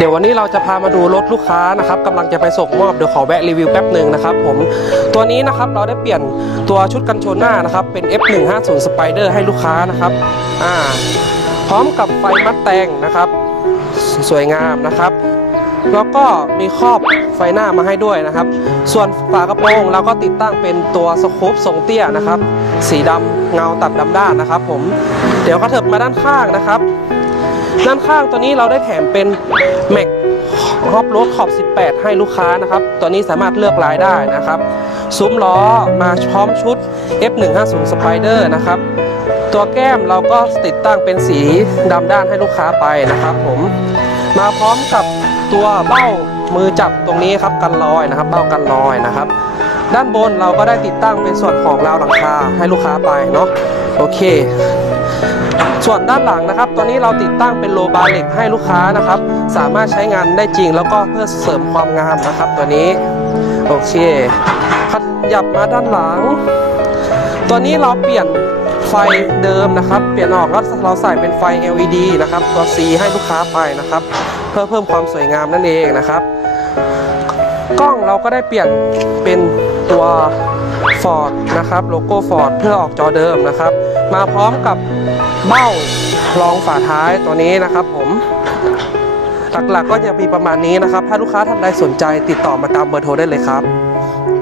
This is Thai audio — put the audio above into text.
เดี๋ยววันนี้เราจะพามาดูรถลูกค้านะครับกำลังจะไปส่งมอบเดี๋ยวขอแวะรีวิวแป๊บหนึ่งนะครับผมตัวนี้นะครับเราได้เปลี่ยนตัวชุดกันชนหน้านะครับเป็น F150 Spider ให้ลูกค้านะครับอ่าพร้อมกับไฟมัดแตงนะครับ สวยงามนะครับแล้วก็มีครอบไฟหน้ามาให้ด้วยนะครับ ส่วนฝากระโปรงเราก็ติดตั้งเป็นตัวสกูปทรงเตี้ยนะครับ สีดำเงาตัดดำด้านนะครับ ผมเดี๋ยวก็เถิบมาด้านข้างนะครับ ด้านข้างตัวนี้เราได้แถมเป็นแม็กฮอปรถขอบ 18 ให้ลูกค้านะครับตัวนี้สามารถเลือกลายได้นะครับ ซุ้มล้อมาพร้อมชุด F150 Spider นะครับ ตัวแก้มเราก็ติดตั้งเป็นสีดำด้านให้ลูกค้าไปนะครับ ผมมาพร้อมกับตัวเบ้ามือจับตรงนี้ครับกันรอยนะครับ เบ้ากันรอยนะครับ ด้านบนเราก็ได้ติดตั้งเป็นส่วนของราวหลังคาให้ลูกค้าไปเนาะโอเค ส่วนด้านหลังนะครับตัวนี้เราติดตั้งเป็นโลบาร์เหล็กให้ลูกค้านะครับ สามารถใช้งานได้จริง แล้วก็เพื่อเสริมความงามนะครับ ตัวนี้โอเคขยับมาด้านหลัง ตัวนี้เราเปลี่ยนไฟเดิมนะครับ เปลี่ยนออกแล้วเราใส่เป็นไฟ LED นะครับตัว C ให้ลูกค้าไปนะครับ เพื่อเพิ่มความสวยงามนั่นเองนะครับกล้องเราก็ได้เปลี่ยนเป็นตัว Ford นะครับโลโก้ Ford เพื่อออกจอเดิมนะครับ มาพร้อมกับ เบ้ารองฝาท้ายตัวนี้นะครับผม หลักๆก็จะมีประมาณนี้นะครับ ถ้าลูกค้าท่านใดสนใจติดต่อมาตามเบอร์โทรได้เลยครับ